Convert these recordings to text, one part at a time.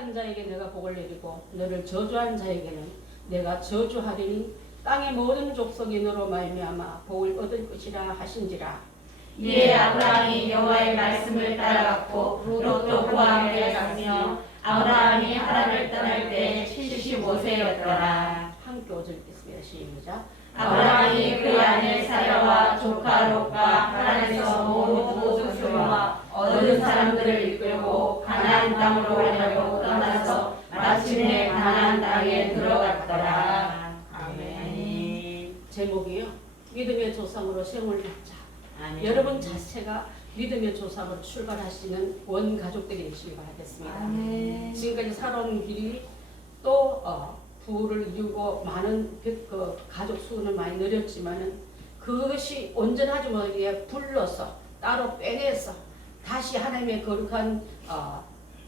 축복한 자에게 내가 복을 내리고 너를 저주한 자에게는 내가 저주하리니 땅의 모든 족속이 너로 말미암아 복을 얻을 것이라 하신지라. 이에 아브라함이 여호와의 말씀을 따라갔고 롯도 그와 함께 갔으며 아브라함이 하란을 떠날 때 75세였더라. 함께 5절 읽겠습니다. 시작. 아브라함이 그 아내 사라와 조카 롯과 하란에서 모든 소유와 얻은 사람들을 이끌고 가나안 땅으로 가려고 떠나서 마침내 가나안 땅에 들어갔더라. 아멘. 제목이요. 믿음의 조상으로 세움을 받자. 아멘. 여러분 자체가 믿음의 조상으로 출발하시는 원 가족들이 되시길 바라겠습니다. 아멘. 지금까지 살아온 길이 또 부를 이루고 많은 그 가족 수는 많이 늘었지만은 그것이 온전하지 못하게 불러서 따로 빼내서 다시 하나님의 거룩한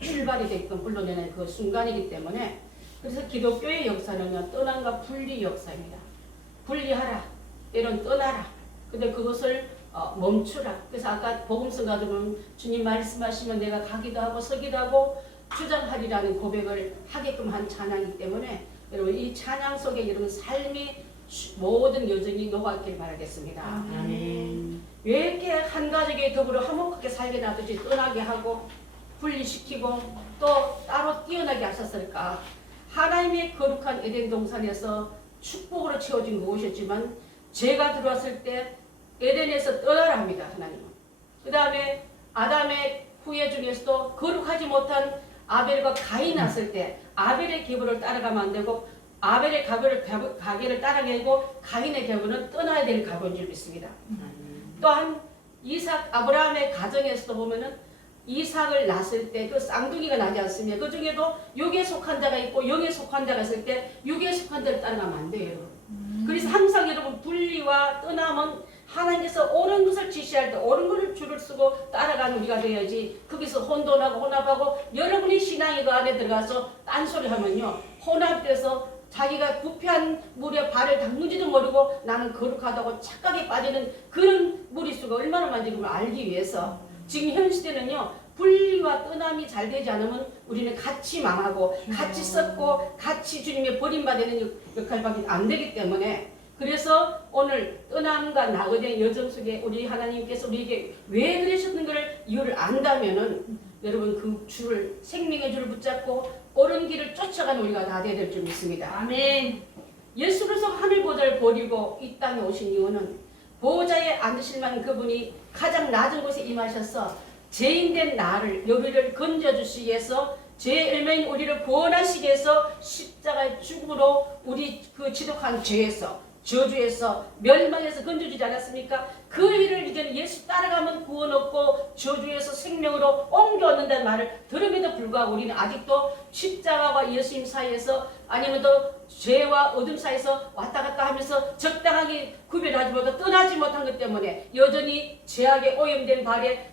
출발이 되게끔 불러내는 그 순간이기 때문에 그래서 기독교의 역사는요 떠남과 분리 역사입니다. 분리하라, 때론 떠나라. 근데 그것을 멈추라. 그래서 아까 복음서 가지고는 주님 말씀하시면 내가 가기도 하고 서기도 하고 주장하리라는 고백을 하게끔 한 찬양이기 때문에 여러분 이 찬양 속에 여러분 삶이 모든 여정이 녹았길 바라겠습니다. 아멘. 왜 이렇게 한 가족이 더불어 화목하게 살게 놔두지 떠나게 하고 분리시키고 또 따로 뛰어나게 하셨을까? 하나님의 거룩한 에덴 동산에서 축복으로 채워진 그곳이었지만 죄가 들어왔을 때 에덴에서 떠나라 합니다. 하나님은. 그 다음에 아담의 후예 중에서도 거룩하지 못한 아벨과 가인 났을 때 아벨의 계보를 따라가면 안 되고 아벨의 가계를 따라가고 가인의 계보는 떠나야 될 가보인 줄 믿습니다. 또한 이삭 아브라함의 가정에서도 보면은 이삭을 낳았을 때 그 쌍둥이가 나지 않습니까? 그 중에도 육에 속한 자가 있고 영에 속한 자가 있을 때 육에 속한 자를 따라가면 안 돼요. 그래서 항상 여러분 분리와 떠남은 하나님께서 옳은 것을 지시할 때 옳은 것을 줄을 쓰고 따라가는 우리가 되어야지 거기서 혼돈하고 혼합하고 여러분이 신앙이 그 안에 들어가서 딴소리 하면요 혼합돼서 자기가 부패한 물에 발을 담그지도 모르고 나는 거룩하다고 착각에 빠지는 그런 무리수가 얼마나 많은지 그걸 알기 위해서 지금 현 시대는요 분리와 떠남이 잘 되지 않으면 우리는 같이 망하고 같이 썩고 같이 주님의 버림받는 역할밖에 안 되기 때문에 그래서 오늘 떠남과 나그네 여정 속에 우리 하나님께서 우리에게 왜 그러셨는가를 이유를 안다면은 여러분 그 줄을 생명의 줄을 붙잡고 옳은 길을 쫓아가는 우리가 다 되어야 될 줄 믿습니다. 아멘. 예수로서 하늘 보좌를 버리고 이 땅에 오신 이유는 보좌에 앉으실 만한 그분이 가장 낮은 곳에 임하셔서 죄인된 나를 우리를 건져주시기 위해서 죄의 열매인 우리를 구원하시기 위해서 십자가의 죽음으로 우리 그 지독한 죄에서 저주에서 멸망에서 건져주지 않았습니까? 그 일을 이제 예수 따라가면 구원 얻고 저주에서 생명으로 옮겨 얻는다는 말을 들음에도 불구하고 우리는 아직도 십자가와 예수님 사이에서 아니면 또 죄와 어둠 사이에서 왔다 갔다 하면서 적당하게 구별하지 못하고 떠나지 못한 것 때문에 여전히 죄악에 오염된 발을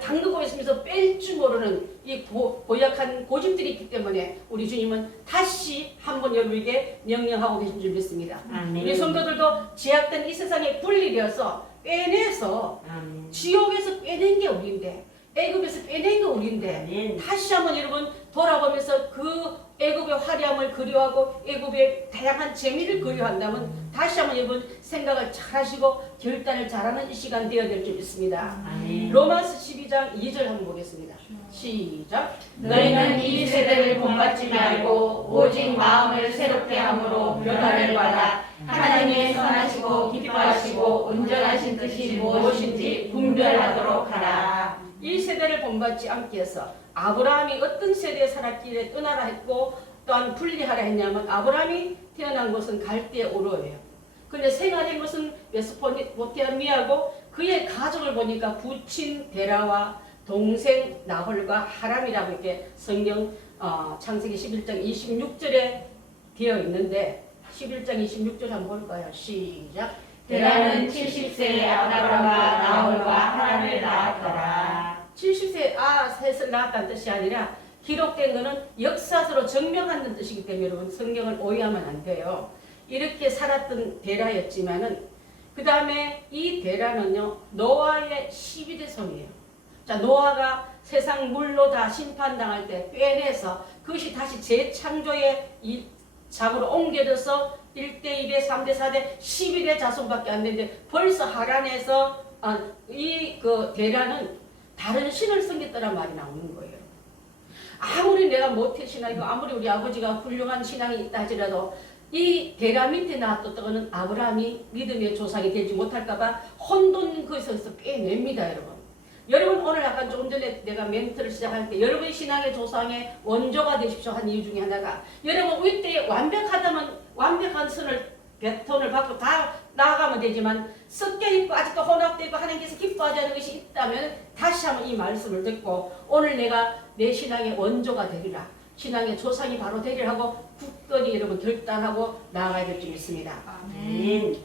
담그고 있으면서 뺄 줄 모르는 이 고약한 고집들이 있기 때문에 우리 주님은 다시 한번 여러분에게 명령하고 계신 줄 믿습니다. 아멘. 우리 성도들도 제약된 이 세상에 분리되어서 빼내서 지옥에서 빼낸 게 우리인데 애굽에서 빼낸 게 우리인데 아멘. 다시 한번 여러분 돌아보면서 그 애굽의 화려함을 그리워하고 애굽의 다양한 재미를 그리워한다면 다시 한번 여러분 생각을 잘하시고 결단을 잘하는 이 시간 되어야 될 줄 믿습니다. 아멘. 로마서 12장 2절 한번 보겠습니다. 시작. 너희는 이 세대를 본받지 말고 오직 마음을 새롭게 함으로 변화를 받아 하나님의 선하시고 기뻐하시고 온전하신 뜻이 무엇인지 분별하도록 하라. 이 세대를 본받지 않기 위해서 아브라함이 어떤 세대에 살았기에 떠나라 했고 또한 분리하라 했냐면 아브라함이 태어난 곳은 갈대 우르예요. 근데 생활한 곳은 메소포타미아고 그의 가족을 보니까 부친 데라와 동생 나홀과 하람이라고 이렇게 성경 창세기 11장 26절에 되어 있는데 11장 26절 한번 볼까요? 시작. 데라는 70세에 아브라함과 나홀과 하란을 낳았더라. 70세 셋을 낳았다는 뜻이 아니라 기록된 것은 역사서로 증명하는 뜻이기 때문에 여러분 성경을 오해하면 안 돼요. 이렇게 살았던 데라였지만은 그 다음에 이 데라는요 노아의 12대 손이에요. 자 노아가 세상 물로 다 심판당할 때 빼내서 그것이 다시 재창조의 이 작으로 옮겨져서 1대1대 3대 4대 11의 자손밖에 안 되는데 벌써 하란에서 이 그 대라는 다른 신을 섬겼다는 말이 나오는 거예요. 아무리 내가 모태 신앙이고 아무리 우리 아버지가 훌륭한 신앙이 있다 하지라도 이 대라 밑에 놔뒀다가는 아브라함이 믿음의 조상이 되지 못할까봐 혼돈 그것에서 빼냅니다, 여러분. 여러분 오늘 약간 조금 전에 내가 멘트를 시작할 때 여러분의 신앙의 조상의 원조가 되십시오 한 이유 중에 하나가 여러분 이때 완벽하다면 완벽한 선을 배턴을 받고 다 나아가면 되지만 섞여 있고 아직도 혼합되고 하나님께서 기뻐하지 않는 것이 있다면 다시 한번 이 말씀을 듣고 오늘 내가 내 신앙의 원조가 되리라 신앙의 조상이 바로 되리라 하고 굳건히 여러분 결단하고 나아가야 될 줄 믿습니다.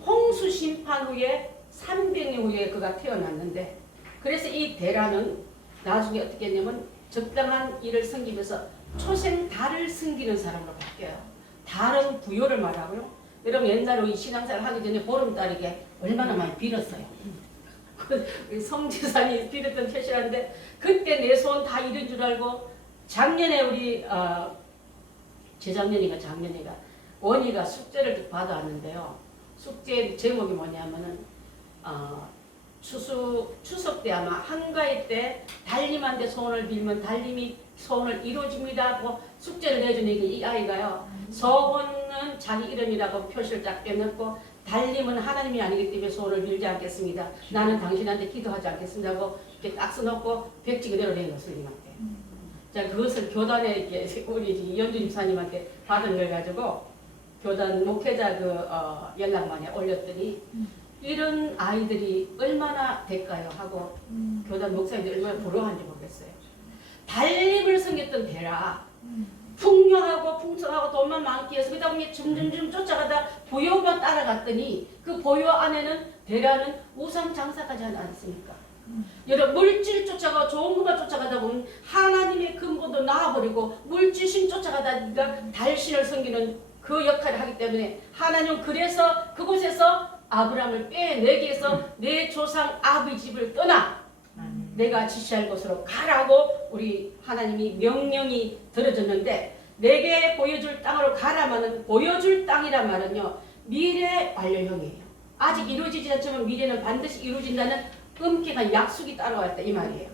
홍수 심판 후에 300년 후에 그가 태어났는데 그래서 이 대라는 나중에 어떻게 했냐면 적당한 일을 섬기면서 초생 달을 섬기는 사람으로 바뀌어요. 달은 부요를 말하고요. 여러분 옛날에 이 신앙생활 하기 전에 보름달에게 얼마나 많이 빌었어요. 성지산이 빌었던 표시라는데 그때 내 소원 다 이룬 줄 알고 작년에 우리 재작년인가 작년인가 원희가 숙제를 받아왔는데요. 숙제 제목이 뭐냐면은 추석 때 아마 한가위 때 달님한테 소원을 빌면 달님이 소원을 이루어집니다 하고 숙제를 내주니까 이 아이가요. 소원은 자기 이름이라고 표시를 딱 빼놓고 달님은 하나님이 아니기 때문에 소원을 빌지 않겠습니다. 나는 당신한테 기도하지 않겠습니다 하고 이렇게 딱 써놓고 백지 그대로 내놓은 스님한테. 자 그것을 교단에 이렇게 우리 연주 집사님한테 받은 걸 가지고 교단 목회자 연락만에 올렸더니 이런 아이들이 얼마나 될까요? 하고 교단 목사님들이 얼마나 부러워하는지 모르겠어요. 달님을 섬겼던 대라 풍요하고 풍성하고 돈만 많기 위해서 그러다 보니 점점점 쫓아가다 보요만 따라갔더니 그 보요 안에는 대라는 우상 장사까지 하지 않습니까? 여러분 물질 쫓아가 좋은 것만 쫓아가다 보면 하나님의 근본도 나와버리고 물질신 쫓아가다가 달신을 섬기는 그 역할을 하기 때문에 하나님은 그래서 그곳에서 아브라함을 빼내기 위해서 내 조상 아비 집을 떠나 내가 지시할 곳으로 가라고 우리 하나님이 명령이 들어졌는데 내게 보여줄 땅으로 가라마는 보여줄 땅이란 말은요 미래 완료형이에요. 아직 이루어지지 않지만 미래는 반드시 이루어진다는 엄격한 약속이 따라왔다 이 말이에요.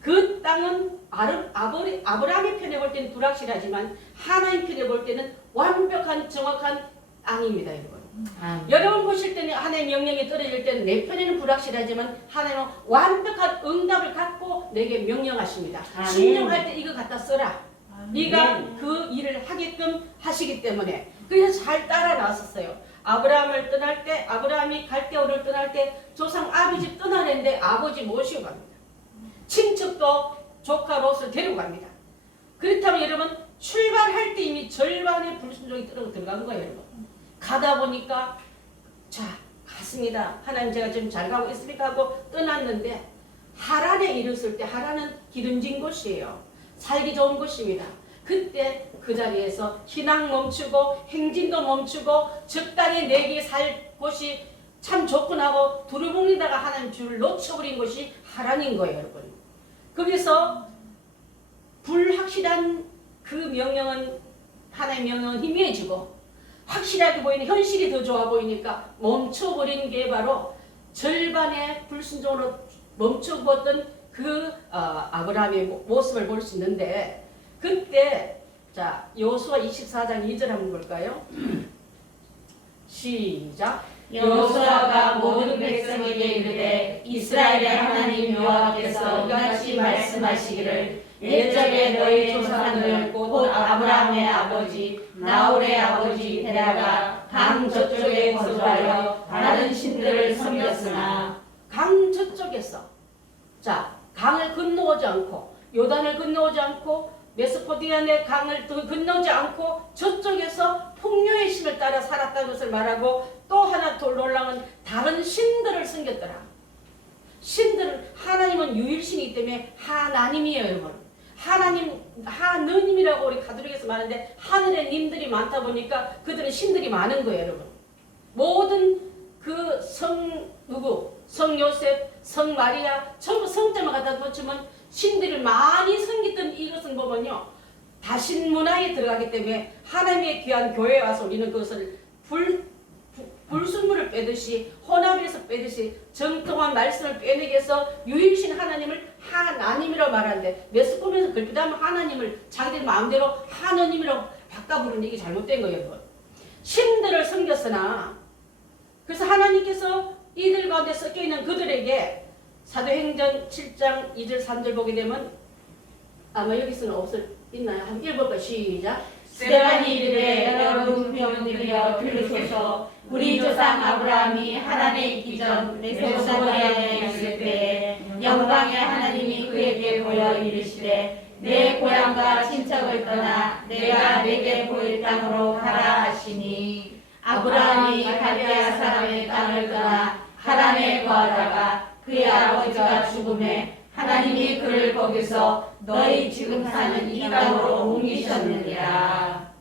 그 땅은 아브라함의 편에 볼 때는 불확실하지만 하나님 편에 볼 때는 완벽한 정확한 땅입니다 여러분. 여러분 보실 때는 하나님의 명령이 떨어질 때는 내 편에는 불확실하지만 하나님은 완벽한 응답을 갖고 내게 명령하십니다. 신령할 때 이거 갖다 써라. 네가 그 일을 하게끔 하시기 때문에 그래서 잘 따라 나섰어요. 아브라함을 떠날 때 아브라함이 갈대오를 떠날 때 조상 아비집 떠나는데 아버지 모시고 갑니다. 친척도 조카 롯을 데리고 갑니다. 그렇다면 여러분 출발할 때 이미 절반의 불순종이 들어간 거예요 여러분. 가다 보니까 자 갔습니다. 하나님 제가 지금 잘 가고 있습니까 하고 떠났는데 하란에 이르렀을 때 하란은 기름진 곳이에요. 살기 좋은 곳입니다. 그때 그 자리에서 신앙 멈추고 행진도 멈추고 적당히 내게 살 곳이 참 좋군 하고 두루뭉리다가 하나님 줄을 놓쳐버린 곳이 하란인 거예요 여러분. 거기서 불확실한 그 명령은 하나님의 명령은 희미해지고 확실하게 보이는 현실이 더 좋아 보이니까 멈춰버린 게 바로 절반의 불순종으로 멈춰버렸던 그 아브라함의 모습을 볼 수 있는데 그때 자 여호수아 24장 2절 한번 볼까요? 시작. 여호수아가 모든 백성에게 이르되 이스라엘의 하나님 여호와께서 이같이 말씀하시기를 옛적에 너희 조상들 곧 아브라함의 아버지 나홀의 아버지 데라가 강 저쪽에 거주하여 다른 신들을 섬겼으나 강 저쪽에서 자 강을 건너오지 않고 요단을 건너오지 않고 메소포타미아의 강을 건너오지 않고 저쪽에서 풍요의 신을 따라 살았다는 것을 말하고 또 하나 더 놀라운 다른 신들을 섬겼더라. 신들은 하나님은 유일신이기 때문에 하나님이에요 여러분. 하나님 하느님이라고 우리 가톨릭에서 말하는데 하늘에 님들이 많다 보니까 그들은 신들이 많은 거예요 여러분. 모든 그 성 누구 성 요셉 성 마리아 전부 성자만 갖다 놓치면 신들을 많이 섬기던 이것은 보면요. 다신 문화에 들어가기 때문에 하나님의 귀한 교회에 와서 우리는 그것을 불순물을 빼듯이 혼합에서 빼듯이 정통한 말씀을 빼내기 위해서 유일신 하나님을 하나님이라고 말하는데 매스컴에서 글피다면 하나님을 자기들 마음대로 하나님이라고 바꿔 부르는 얘기 잘못된 거예요. 여러분. 신들을 섬겼으나 그래서 하나님께서 이들 가운데 섞여있는 그들에게 사도행전 7장 2절 3절 보게 되면 아마 여기서는 있나요? 한번 읽어볼까요? 시작. 스데반이 이르되 여러분 병들여 들으소서. 우리 조상 아브라함이 하란에 있기 전 메소포타미아에 있을 때에 영광의 하나님이 그에게 보여 이르시되 내 고향과 친척을 떠나 내가 내게 보일 땅으로 가라 하시니 아브라함이 갈대아 사람의 땅을 떠나 하란에 거하다가 그의 아버지가 죽음에 하나님이 그를 거기서 너희 지금 사는 이 땅으로 옮기셨느니라.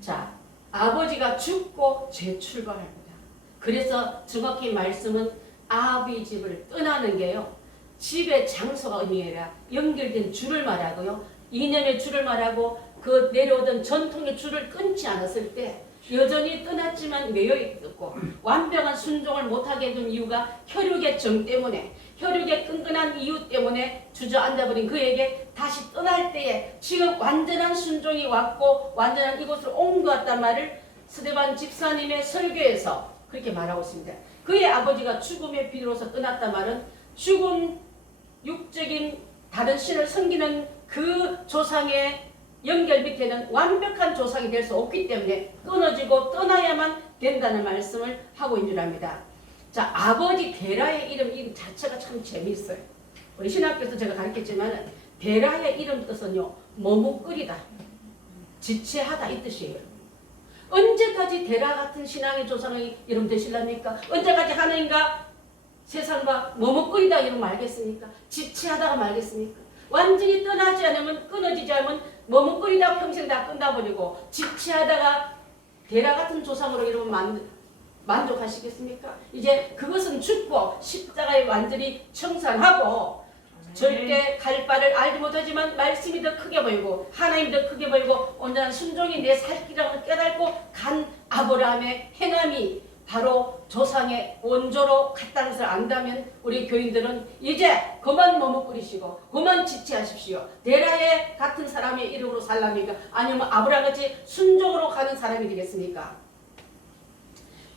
자, 아버지가 죽고 재출발합니다. 그래서 정확히 말씀은 아비의 집을 떠나는 게요. 집의 장소가 의미해라 연결된 줄을 말하고요. 이념의 줄을 말하고 그 내려오던 전통의 줄을 끊지 않았을 때 여전히 떠났지만 매여있고 완벽한 순종을 못하게 된 이유가 혈육의 정 때문에 혈육의 끈끈한 이유 때문에 주저앉아버린 그에게 다시 떠날 때에 지금 완전한 순종이 왔고 완전한 이곳을 옮겨왔단 말을 스데반 집사님의 설교에서 그렇게 말하고 있습니다. 그의 아버지가 죽음의 비로소 떠났단 말은 죽은 육적인 다른 신을 섬기는 그 조상의 연결 밑에는 완벽한 조상이 될 수 없기 때문에 끊어지고 떠나야만 된다는 말씀을 하고 있는 줄 압니다. 자, 아버지 데라의 이름 자체가 참 재미있어요. 우리 신학교에서 제가 가르쳤지만 데라의 이름 뜻은요. 머뭇거리다, 지체하다 이 뜻이에요. 언제까지 데라 같은 신앙의 조상의 이름 되실랍니까? 언제까지 하나님과 세상과 머뭇거리다 이름 말겠습니까? 지체하다가 말겠습니까? 완전히 떠나지 않으면 끊어지지 않으면 머뭇거리다 평생 다 끝나버리고 지체하다가 데라 같은 조상으로 이러면 만족하시겠습니까? 이제 그것은 죽고 십자가에 완전히 청산하고 절대 갈 바를 알지 못하지만 말씀이 더 크게 보이고 하나님이 더 크게 보이고 온전한 순종이 내 살 길을 깨닫고 간 아브라함의 행함이 바로 조상의 원조로 같다는 것을 안다면 우리 교인들은 이제 그만 머뭇거리시고 그만 지체하십시오. 데라의 같은 사람의 이름으로 살랍니까? 아니면 아브라함같이 순종으로 가는 사람이 되겠습니까?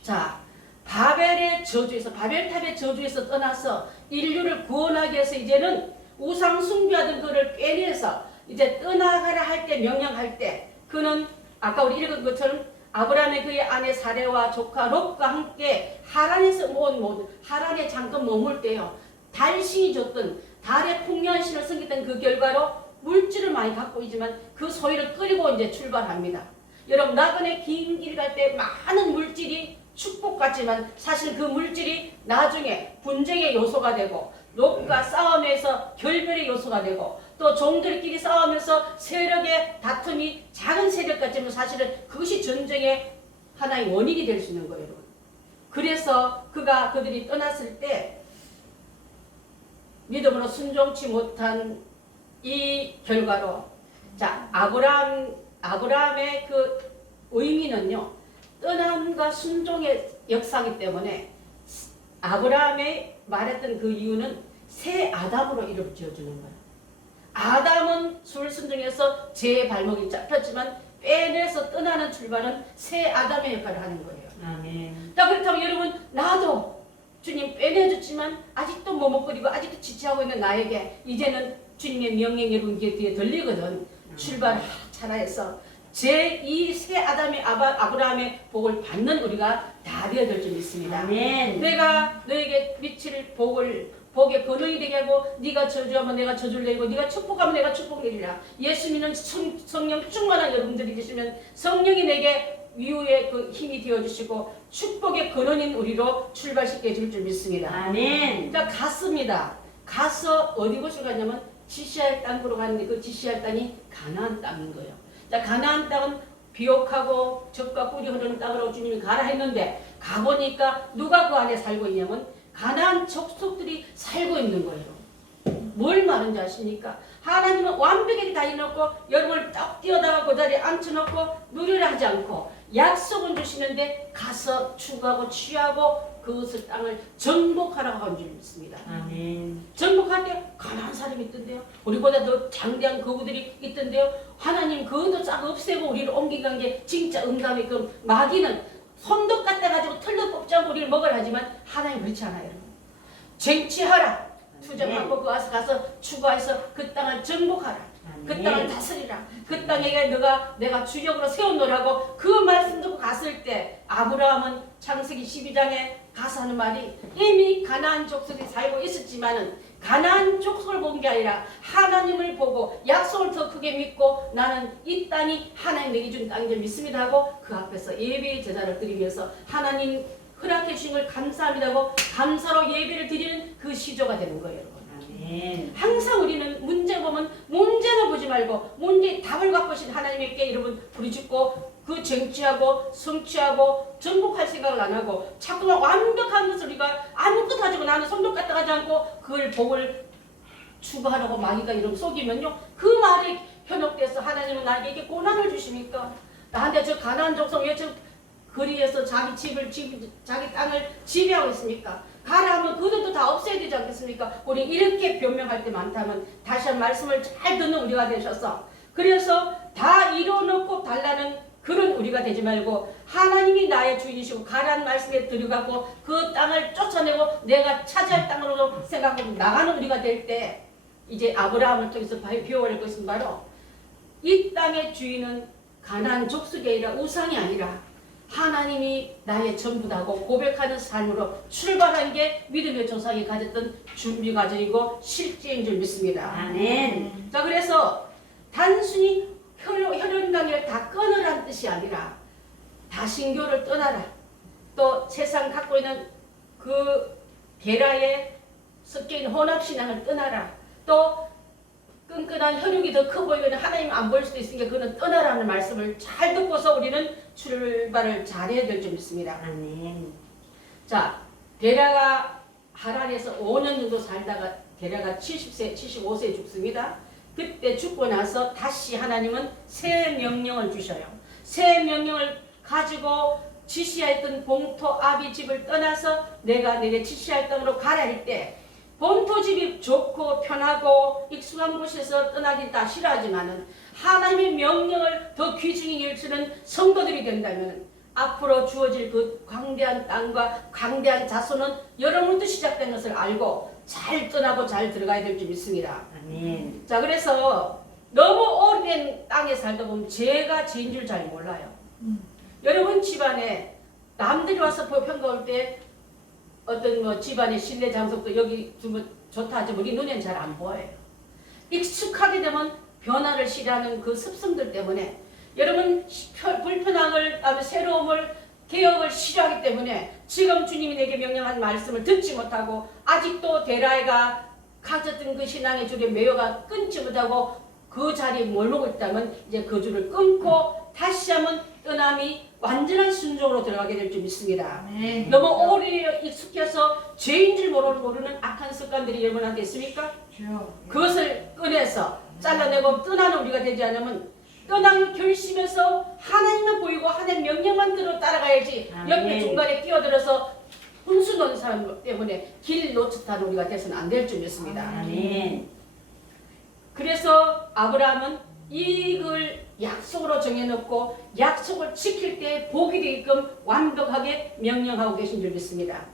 자, 바벨의 저주에서 바벨탑의 저주에서 떠나서 인류를 구원하기 위해서 이제는 우상 숭배하던 그를 빼내서 이제 떠나가라 할 때 명령할 때 그는 아까 우리 읽은 것처럼 아브라함의 그의 아내 사레와 조카 롯과 함께 하란에서 모은 하란에 잠깐 머물 때요. 달신이 줬던 달의 풍요한 신을 섬기던 그 결과로 물질을 많이 갖고 있지만 그 소유를 끌고 이제 출발합니다. 여러분 나그네 긴 길 갈 때 많은 물질이 축복 같지만 사실 그 물질이 나중에 분쟁의 요소가 되고 롯과 싸움에서 결별의 요소가 되고 또 종들끼리 싸우면서 세력의 다툼이 작은 세력 같지만 사실은 그것이 전쟁의 하나의 원인이 될 수 있는 거예요. 여러분. 그래서 그들이 떠났을 때 믿음으로 순종치 못한 이 결과로 자 아브라함의 그 의미는요. 떠남과 순종의 역사이기 때문에 아브라함이 말했던 그 이유는 새 아담으로 이름을 지어주는 거예요. 아담은 술순종해서 제 발목이 잡혔지만 빼내서 떠나는 출발은 새 아담의 역할을 하는 거예요. 아멘. 자, 그렇다면 여러분 나도 주님 빼내줬지만 아직도 머뭇거리고 아직도 지체하고 있는 나에게 이제는 주님의 명령이 여러분 귀에 들리거든. 출발하라 해서 제2 새 아담의 아브라함의 복을 받는 우리가 다 되어질 줄 믿습니다. 아멘. 내가 너에게 미칠 복의 근원이 되게 하고 네가 저주하면 내가 저주를 내리고 네가 축복하면 내가 축복 내리라. 예수 믿는 성령 충만한 여러분들이 계시면 성령이 내게 위로의 그 힘이 되어주시고 축복의 근원인 우리로 출발시켜 줄 줄 믿습니다. 아멘. 자, 갔습니다. 가서 어디 곳을 갔냐면 지시할 땅으로 갔는데 그 지시할 땅이 가나안 땅인 거예요. 자, 가나안 땅은 비옥하고 젖과 꿀이 흐르는 땅으로 주님이 가라 했는데 가보니까 누가 그 안에 살고 있냐면 가나안 족속들이 살고 있는 거예요. 뭘 말하는지 아십니까? 하나님은 완벽하게 다 해놓고 여러분을 딱 띄어다가 그 자리에 앉혀놓고 누리려 하지 않고 약속은 주시는데 가서 추구하고 취하고 그것을 땅을 정복하라고 한 줄 믿습니다. 아멘. 정복할 때 가난한 사람이 있던데요. 우리보다 더 장대한 거구들이 있던데요. 하나님 그것도 싹 없애고 우리를 옮기게 한 게 진짜 응답이 그 마귀는 손톱 갖다 가지고 털도 뽑지 않고 우리를 먹으라 하지만 하나님 그렇지 않아요. 여러분. 쟁취하라. 투정하고 그 가서 추구해서 그 땅을 정복하라. 그 땅을 다스리라. 그 땅에 내가 주역으로 세워놓으라고 그 말씀 듣고 갔을 때 아브라함은 창세기 12장에 가서 하는 말이 이미 가나안 족속이 살고 있었지만은 가나안 족속을 본 게 아니라 하나님을 보고 약속을 더 크게 믿고 나는 이 땅이 하나님 내게 준 땅인 줄 믿습니다 하고 그 앞에서 예배의 제사를 드리면서 하나님 허락해 주신 걸 감사합니다고 감사로 예배를 드리는 그 시조가 되는 거예요. 여러분. 아멘. 항상 우리는 문제 보면 문제만 보지 말고 문제의 답을 갖고 계신 하나님께 여러분 부르짖고 그 쟁취하고 성취하고 정복할 생각을 안 하고 자꾸만 완벽한 것을 우리가 아무것도 가지고 나는 손톱 갖다 가지 않고 그걸 복을 추구하라고 마귀가 이런 속이면요 그 말이 현혹돼서 하나님은 나에게 이렇게 고난을 주십니까? 나한테 저 가난한 족속 왜 저 거리에서 자기 땅을 지배하고 있습니까? 가라 하면 그것도 다 없애야 되지 않겠습니까? 우리 이렇게 변명할 때 많다면 다시 한 말씀을 잘 듣는 우리가 되셔서 그래서 다 이뤄놓고 달라는 그런 우리가 되지 말고 하나님이 나의 주인이시고 가라는 말씀에 들어가고 그 땅을 쫓아내고 내가 차지할 땅으로 생각하고 나가는 우리가 될 때 이제 아브라함을 통해서 비워낼 것은 바로 이 땅의 주인은 가나안 족속이 아니라 우상이 아니라 하나님이 나의 전부다고 고백하는 삶으로 출발한 게 믿음의 조상이 가졌던 준비 과정이고 실제인 줄 믿습니다. 아멘. 자 그래서 단순히 혈연관계를 다 끊으라는 뜻이 아니라 다신교를 떠나라. 또 세상 갖고 있는 그 계라에 섞여있는 혼합신앙을 떠나라. 또 끈끈한 혈육이 더 커 보이거나 하나님 안 보일 수도 있으니까 그거는 떠나라는 말씀을 잘 듣고서 우리는 출발을 잘해야 될 줄 믿습니다. 아멘. 자, 데라가 하란에서 5년 정도 살다가 데라가 75세에 죽습니다. 그때 죽고 나서 다시 하나님은 새 명령을 주셔요. 새 명령을 가지고 지시했던 본토 아비 집을 떠나서 내가 내게 지시할 땅으로 가라 할 때 본토 집이 좋고 편하고 익숙한 곳에서 떠나긴 다 싫어하지만은 하나님의 명령을 더 귀중히 여기는 성도들이 된다면 앞으로 주어질 그 광대한 땅과 광대한 자손은 여러분부터 시작된 것을 알고 잘 떠나고 잘 들어가야 될 줄 믿습니다. 아멘. 자 그래서 너무 오래된 땅에 살다 보면 죄가 죄인 줄 잘 몰라요. 여러분 집안에 남들이 와서 평가할 때 어떤 뭐 집안의 신뢰 장속도 여기 좀 좋다 하지만 우리 눈에는 잘 안 보여요. 익숙하게 되면 변화를 싫어하는 그 습성들 때문에 여러분 불편함을 새로움을 개혁을 싫어하기 때문에 지금 주님이 내게 명령한 말씀을 듣지 못하고 아직도 데라이가 가졌던 그 신앙의 줄에 매여가 끊지 못하고 그 자리에 몰고 있다면 이제 그 줄을 끊고 다시 한번 떠남이 완전한 순종으로 들어가게 될 줄 믿습니다. 너무 오래 익숙해서 죄인 줄 모르는 악한 습관들이 여러분한테 있습니까? 그것을 꺼내서 잘라내고 떠나는 우리가 되지 않으면 떠나는 결심해서 하나님만 보이고 하나님 명령만 들어 따라가야지 옆에 중간에 끼어들어서 혼수 놓는 사람 때문에 길 놓쳤다는 우리가 돼서는 안 될 줄 믿습니다. 아멘. 그래서 아브라함은 이걸 약속으로 정해놓고 약속을 지킬 때 복이 되게끔 완벽하게 명령하고 계신 줄 믿습니다.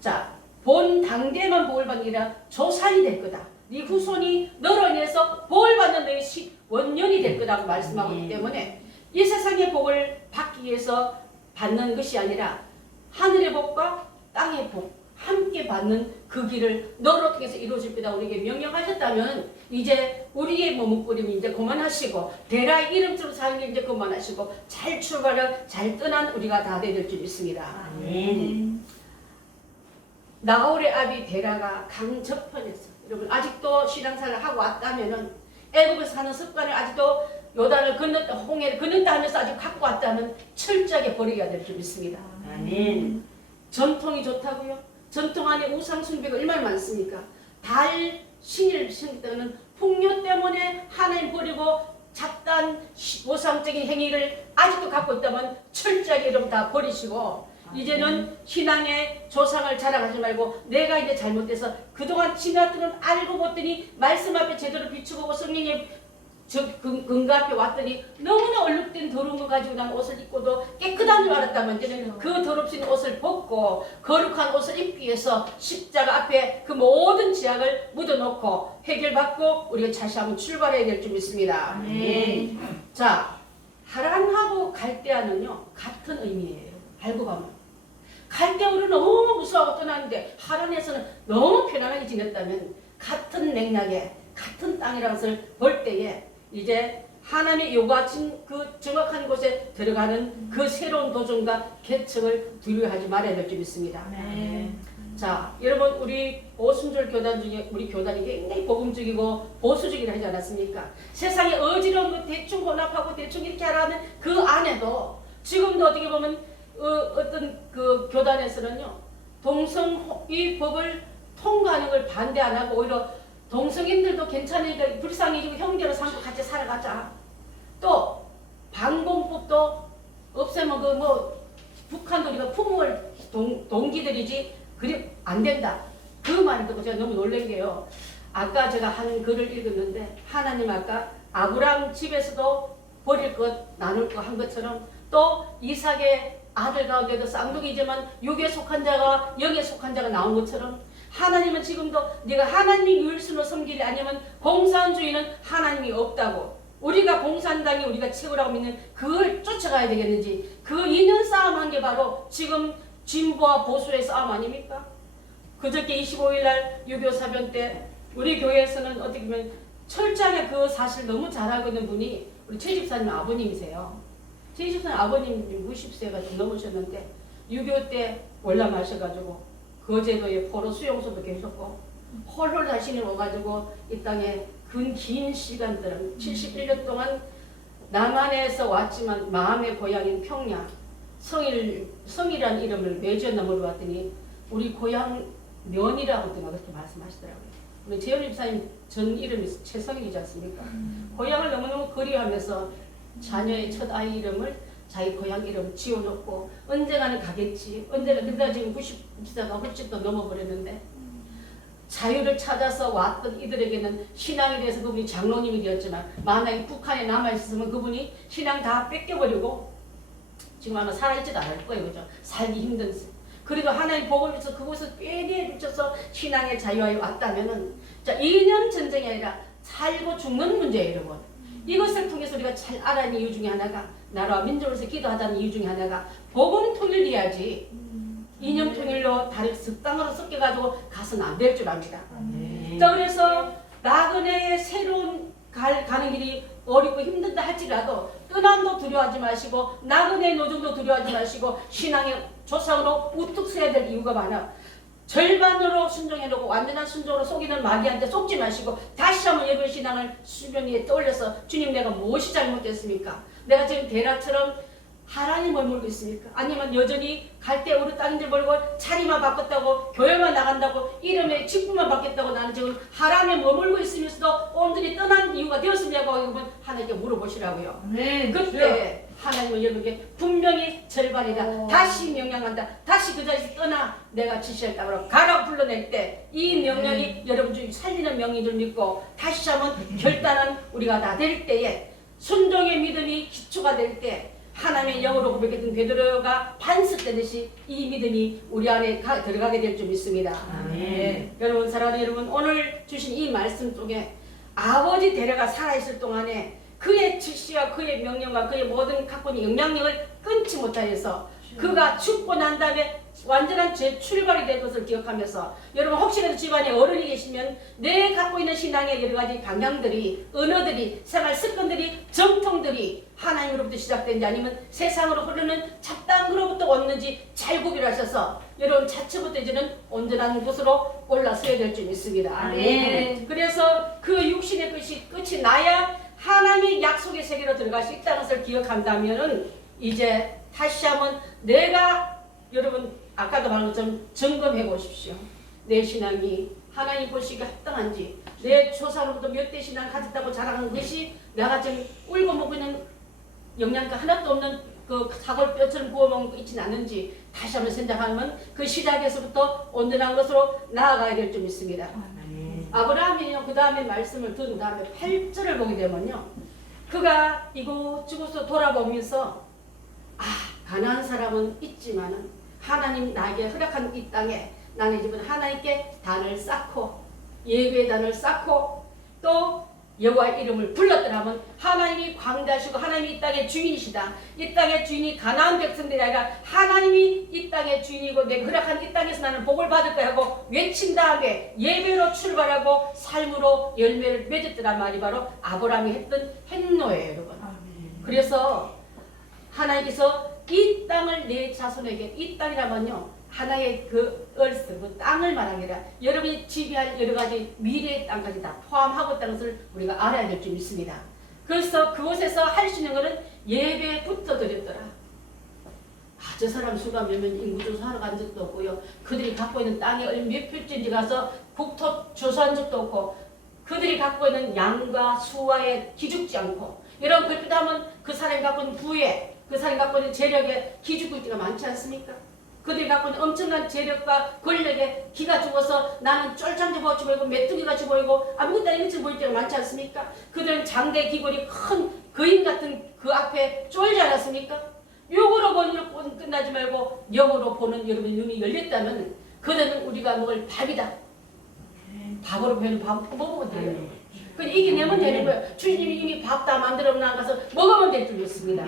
자, 본 당대만 복을 받는 게 아니라 조상이 될 거다. 네 후손이 너로 인해서 복을 받는 너의 원년이 될 거다고 말씀하고 있기 때문에 이 세상의 복을 받기 위해서 받는 것이 아니라 하늘의 복과 땅의 복 함께 받는 그 길을 너로 통해서 이루어질 거다 우리에게 명령하셨다면 이제 우리의 머뭇거림 이제 그만하시고 데라의 이름처럼 사는 게 이제 그만하시고 잘 출발을 잘 떠난 우리가 다 될 줄 믿습니다. 아멘. 나홀의 아비 데라가 강 저편에서 여러분 아직도 신앙생활을 하고 왔다면은 애국에서 사는 습관을 아직도 요단을 건넜다 홍해를 건넜다 하면서 아직 갖고 왔다면 철저하게 버려야 될 줄 믿습니다. 아멘. 전통이 좋다고요? 전통 안에 우상 숭배가 얼마나 많습니까? 달 신일 때는 풍요 때문에 하나님 버리고 잡단 모상적인 행위를 아직도 갖고 있다면 철저하게 여러분 다 버리시고 이제는 신앙의 조상을 자랑하지 말고 내가 이제 잘못돼서 그동안 지나들은 알고 봤더니 말씀 앞에 제대로 비추고 성령의 근거 앞에 왔더니 너무나 얼룩된 더러운 거 가지고 난 옷을 입고도 깨끗한 줄 알았다면 이제는 그 더럽신 옷을 벗고 거룩한 옷을 입기 위해서 십자가 앞에 그 모든 죄악을 묻어놓고 해결받고 우리가 다시 한번 출발해야 될 줄 믿습니다. 네. 자, 하란하고 갈대아는요 같은 의미예요. 알고 보면 갈대아는 너무 무서워하고 떠나는데 하란에서는 너무 편안하게 지냈다면 같은 맥락에 같은 땅이라는 것을 볼 때에 이제 하나님의 요구하신 그 정확한 곳에 들어가는 그 새로운 도전과 개척을 두려워하지 말아야 될 줄 믿습니다. 네. 자, 여러분 우리 오순절 교단 중에 우리 교단이 굉장히 복음적이고 보수적이라 하지 않았습니까? 세상에 어지러운 거 대충 혼합하고 대충 이렇게 하라는 그 안에도 지금도 어떻게 보면 어떤 그 교단에서는요 동성 이 법을 통과하는 걸 반대 안 하고 오히려 동성인들도 괜찮으니까 불쌍해지고 형제로 삼고 같이 살아가자. 또 방공법도 없애면 그 뭐 북한도 우리가 품을 동기들이지 그래 안 된다. 그 말을 듣고 제가 너무 놀란 게요. 아까 제가 한 글을 읽었는데 하나님 아까 아브람 집에서도 버릴 것 나눌 것 한 것처럼 또 이삭의 아들 가운데도 쌍둥이지만 육에 속한 자가 영에 속한 자가 나온 것처럼 하나님은 지금도 네가 하나님이 율순으로 섬기리 아니면 공산주의는 하나님이 없다고 우리가 공산당이 우리가 최고라고 믿는 그걸 쫓아가야 되겠는지 그 2년 싸움한 게 바로 지금 진보와 보수의 싸움 아닙니까? 그저께 25일날 유교 사변 때 우리 교회에서는 어떻게 보면 철저하게 그 사실 너무 잘 알고 있는 분이 우리 최 집사님 아버님이세요. 최 집사님 아버님 90세가 좀 넘으셨는데 유교 때 월남하셔가지고 거제도에 포로 수용소도 계셨고 홀홀 자신이 와가지고 이 땅에 긴 시간들 71년 동안 남한에서 왔지만 마음의 고향인 평양 성이라는 이름을 매주에 물어봤더니 우리 고향 면이라고 그렇게 말씀하시더라고요. 우리 재현 집사님 전 이름이 최성이지 않습니까? 고향을 너무너무 그리워하면서 자녀의 첫 아이 이름을 자기 고향 이름 지어놓고 언젠가는 가겠지. 언젠가 근데 지금 90세가 훨씬 더 넘어버렸는데 자유를 찾아서 왔던 이들에게는 신앙에 대해서 그분이 장로님이 되었지만 만약에 북한에 남아있었으면 그분이 신앙 다 뺏겨버리고 지금 아마 살아있지도 않을 거예요. 그죠? 살기 힘든 그래도 하나님 복을 위해서 그곳을 꾀기에 비춰서 신앙의 자유에 왔다면은 자 2년 전쟁이 아니라 살고 죽는 문제예요. 여러분. 이것을 통해서 우리가 잘 알아야 이유 중에 하나가 나라와 민족을 위해서 기도하자는 이유 중에 하나가 복음 통일해야지 이념 통일로 다른 습당으로 섞여가지고 가서는 안 될 줄 압니다. 자 그래서 나그네의 새로운 가는 길이 어렵고 힘든다 할지라도 떠남도 두려워하지 마시고 나그네 노정도 두려워하지 마시고 신앙의 조상으로 우뚝 서야 될 이유가 많아. 절반으로 순종해놓고 완전한 순종으로 속이는 마귀한테 속지 마시고 다시 한번 여러분 신앙을 수면 위에 떠올려서 주님 내가 무엇이 잘못됐습니까? 내가 지금 대라처럼 하란에 머물고 있습니까? 아니면 여전히 갈대 오르 땅인지 모르고 자리만 바꿨다고 교회만 나간다고 이름에 직분만 바뀌었다고 나는 지금 하란에 머물고 있으면서도 온전히 떠난 이유가 되었습니까? 여러분 하나님께 물어보시라고요. 네, 그때 하나님은 여러분에게 분명히 절반이다. 다시 명령한다. 다시 그 자리에서 떠나 내가 지시할 땅으로 가라 불러낼 때 이 명령이 여러분 중 살리는 명령인 줄 믿고 다시 한번 결단한 우리가 다 될 때에 순종의 믿음이 기초가 될 때 하나님의 영으로 고백했던 베드로가 반석되듯이 이 믿음이 우리 안에 들어가게 될 줄 믿습니다. 아멘. 여러분 사랑하는 여러분 오늘 주신 이 말씀 속에 아버지 데려가 살아있을 동안에 그의 지시와 그의 명령과 그의 모든 갖고 있는 영향력을 끊지 못하여서 그가 죽고 난 다음에 완전한 재출발이 될 것을 기억하면서 여러분 혹시라도 집안에 어른이 계시면 내 갖고 있는 신앙의 여러 가지 방향들이 언어들이 생활 습관들이 정통들이 하나님으로부터 시작된지 아니면 세상으로 흐르는 잡담으로부터 왔는지 잘 구별하셔서 여러분 자체부터 이제는 온전한 곳으로 올라서야 될 줄 믿습니다. 아멘. 그래서 그 육신의 끝이 나야 하나님의 약속의 세계로 들어갈 수 있다는 것을 기억한다면은 이제 다시 한번 내가 여러분 아까도 말한 것처럼 점검해 보십시오. 내 신앙이 하나님 보시기에 합당한지 내 조상으로부터 몇 대 신앙 가졌다고 자랑하는 것이 내가 지금 울고 먹고 있는 영양가 하나도 없는 그 사골뼈처럼 구워먹는 거 있지는 않는지 다시 한번 생각하면 그 시작에서부터 온전한 것으로 나아가야 될 줄 믿습니다. 아브라함이요 그 다음에 말씀을 들은 다음에 8절을 보게 되면요 그가 이곳저곳으로 돌아보면서 가난한 사람은 있지만은 하나님 나에게 허락한 이 땅에 나는 집은 하나님께 단을 쌓고 예배의 단을 쌓고 또 여호와의 이름을 불렀더라면 하나님이 광대하시고 하나님이 이 땅의 주인이시다. 이 땅의 주인이 가나안 백성들이 아니라 하나님이 이 땅의 주인이고 내가 허락한 이 땅에서 나는 복을 받을 거야 하고 외친 다음에 예배로 출발하고 삶으로 열매를 맺었더란 말이 바로 아브라함이 했던 행로예요, 여러분. 그래서 하나님께서 이 땅을 내 자손에게 이 땅이라면요 하나의 그 얼스, 그 땅을 말하는 게 아니라 여러분이 지배할 여러 가지 미래의 땅까지 다 포함하고 있다는 것을 우리가 알아야 될 줄 믿습니다. 그래서 그곳에서 할 수 있는 것은 예배부터 드렸더라. 저 사람 수가 몇몇 인구조사 하러 간 적도 없고요. 그들이 갖고 있는 땅이 몇 필지인지 가서 국토 조사한 적도 없고 그들이 갖고 있는 양과 수와에 기죽지 않고 여러분 그렇게 하면 그 사람이 갖고 있는 부에 그 사람이 갖고 있는 재력에 기죽을 때가 많지 않습니까? 그들이 갖고 있는 엄청난 재력과 권력에 기가 죽어서 나는 쫄창지같이 보이고 메뚜기같이 보이고 아무것도 아닌 것처럼 보일 때가 많지 않습니까? 그들은 장대 기골이 큰 거인 같은 그 앞에 쫄지 않았습니까? 욕으로 보는 끝나지 말고 영으로 보는 여러분의 눈이 열렸다면 그들은 우리가 먹을 밥이다. 밥으로 배는 밥 먹으면 돼요. 그냥 이겨내면 되는 거예요. 주님이 이미 밥 다 만들어 나가서 먹으면 될 줄 믿습니다.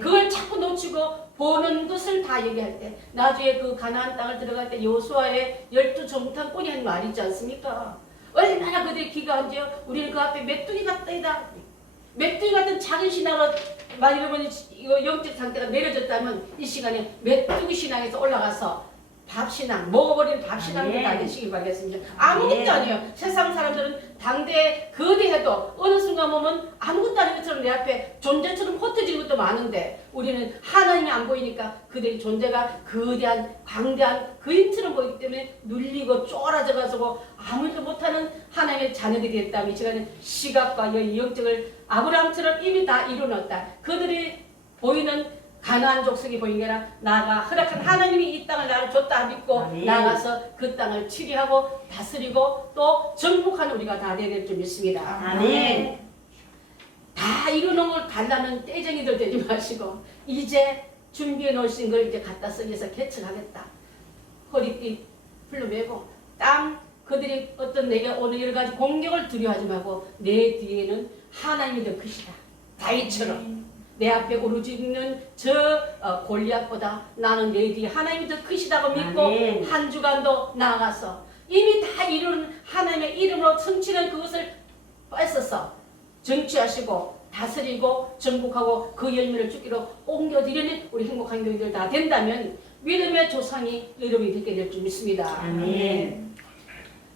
그걸 자꾸 놓치고 보는 것을 다 얘기할 때 나중에 그 가나안 땅을 들어갈 때 여호수아의 12정탐꾼이 한 말이 있지 않습니까? 얼마나 그들의 기가한지요. 우리는 그 앞에 메뚜기 같다이다. 메뚜기 같은 작은 신앙을 만약 여러분이 영적 상태가 내려졌다면 이 시간에 메뚜기 신앙에서 올라가서 밥신앙, 먹어버린 밥신앙도 다 되시길 바라겠습니다. 아무것도 아니에요. 세상 사람들은 당대에 거대해도 어느 순간 보면 아무것도 아닌 것처럼 내 앞에 존재처럼 흩어지는 것도 많은데 우리는 하나님이 안 보이니까 그들의 존재가 거대한, 광대한 거인처럼 보이기 때문에 눌리고 쫄아져가지고 아무것도 못하는 하나님의 자녀들이 됐다면 이 시간에 시각과 영적을 아브라함처럼 이미 다 이루어놨다. 그들이 보이는 가나안 족속이 보인 게 아니라 나가 허락한 하나님이 이 땅을 나를 줬다 믿고 나가서 그 땅을 치리하고 다스리고 또 정복하는 우리가 다 되어야 될 줄 믿습니다. 아멘. 다 이루는 걸 달라는 떼쟁이들 되지 마시고 이제 준비해 놓으신 걸 이제 갖다 쓰기 위해서 개척하겠다. 허리띠 풀러매고 땅 그들이 어떤 내게 오는 여러 가지 공격을 두려워하지 말고 내 뒤에는 하나님이 더 크시다. 다윗처럼 내 앞에 오르짖는 골리앗보다 나는 내 뒤에 하나님이 더 크시다고 믿고 한 주간도 나아가서 이미 다 이루는 하나님의 이름으로 성취는 그것을 뺏어서 정취하시고 다스리고 정복하고 그 열매를 주기로 옮겨드리는 우리 행복한 교회들 다 된다면 믿음의 조상이 여러분이 되게 될 줄 믿습니다. 아멘.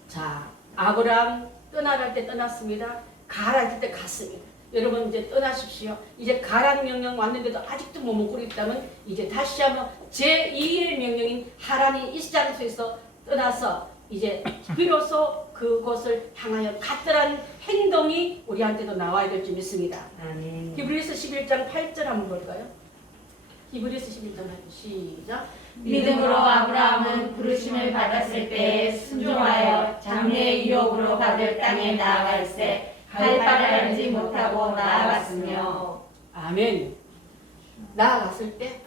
자, 아브라함 떠나갈 때 떠났습니다. 가라 할 때 갔습니다. 여러분 이제 떠나십시오. 이제 가라는 명령 왔는데도 아직도 못 먹고 있다면 이제 다시 한번 제2의 명령인 하란이 이 장소에서 떠나서 이제 비로소 그곳을 향하여 갔더라는 행동이 우리한테도 나와야 될 줄 믿습니다. 아멘. 히브리서 11장 8절 한번 볼까요? 히브리서 11장 8절 시작. 믿음으로 아브라함은 부르심을 받았을 때 순종하여 장래의 유업으로 받을 땅에 나아갈새 갈 바를 알지 못하고 나아갔으며. 아멘. 나아갔을 때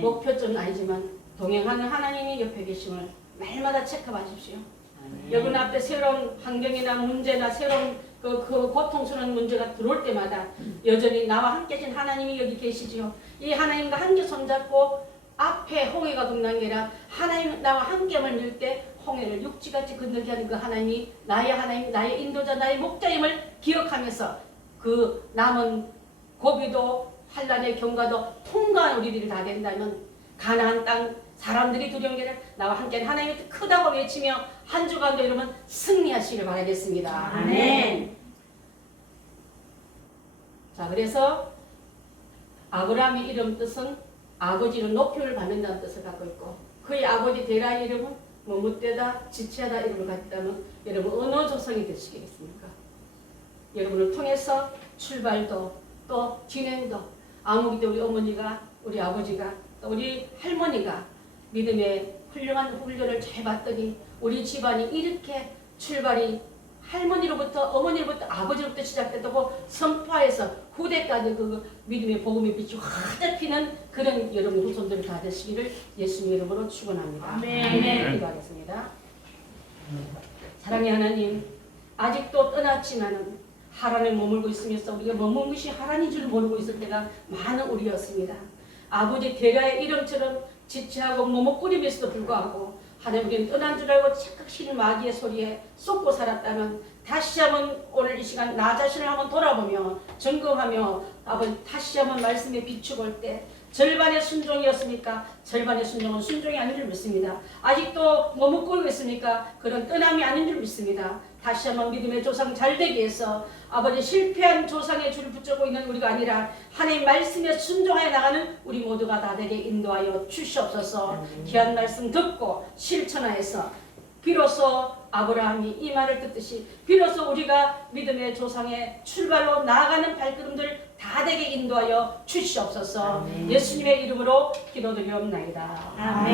목표점은 아니지만 동행하는 하나님이 옆에 계심을 날마다 체크하십시오. 여러분 앞에 새로운 환경이나 문제나 새로운 그 고통스러운 문제가 들어올 때마다 여전히 나와 함께 계신 하나님이 여기 계시지요. 이 하나님과 함께 손잡고 앞에 홍해가 건너는 게 아니라 하나님 나와 함께함을 밀 때 홍해를 육지같이 건너게 하는 그 하나님이 나의 하나님, 나의 인도자, 나의 목자임을 기억하면서 그 남은 고비도 환난의 경과도 통과한 우리들이 다 된다면 가나안 땅 사람들이 두려운 게 아니라 나와 함께하는 하나님이 크다고 외치며 한 주간도 여러분 승리하시길 바라겠습니다. 아멘. 자, 그래서 아브라함의 이름 뜻은 아버지는 높임을 받는다는 뜻을 갖고 있고 그의 아버지 데라의 이름은 뭐 못되다, 지체하다 이름을 갖다면 여러분 어느 조상이 되시겠습니까? 여러분을 통해서 출발도 또 진행도 아무기도 우리 어머니가 우리 아버지가 또 우리 할머니가 믿음의 훌륭한 훈련을 잘 받더니 우리 집안이 이렇게 출발이 할머니로부터 어머니로부터 아버지로부터 시작됐다고 선포해서 후대까지 그 믿음의 복음의 빛이 활짝 피는 그런 여러분 후손들이 다 되시기를 예수님 이름으로 축원합니다. 아멘. 기도하겠습니다. 사랑의 하나님, 아직도 떠났지만은 하란에 머물고 있으면서 우리가 머문 것이 하란인 줄 모르고 있을 때가 많은 우리였습니다. 아버지 데라의 이름처럼 지체하고 머뭇거림에서도 불구하고 하나님 우리는 떠난 줄 알고 착각시는 마귀의 소리에 쏟고 살았다면 다시 한번 오늘 이 시간 나 자신을 한번 돌아보며 점검하며 아버지 다시 한번 말씀에 비추볼 때 절반의 순종이었습니까? 절반의 순종은 순종이 아닌 줄 믿습니다. 아직도 머뭇거리고 있습니까? 그런 떠남이 아닌 줄 믿습니다. 다시 한번 믿음의 조상 잘 되기 위해서 아버지 실패한 조상의 줄을 붙잡고 있는 우리가 아니라 하나님 말씀에 순종하여 나가는 우리 모두가 다 되게 인도하여 주시옵소서. 귀한 말씀 듣고 실천하여서 비로소 아브라함이 이 말을 듣듯이 비로소 우리가 믿음의 조상의 출발로 나아가는 발걸음들 다 되게 인도하여 주시옵소서. 예수님의 이름으로 기도드리옵나이다. 아멘.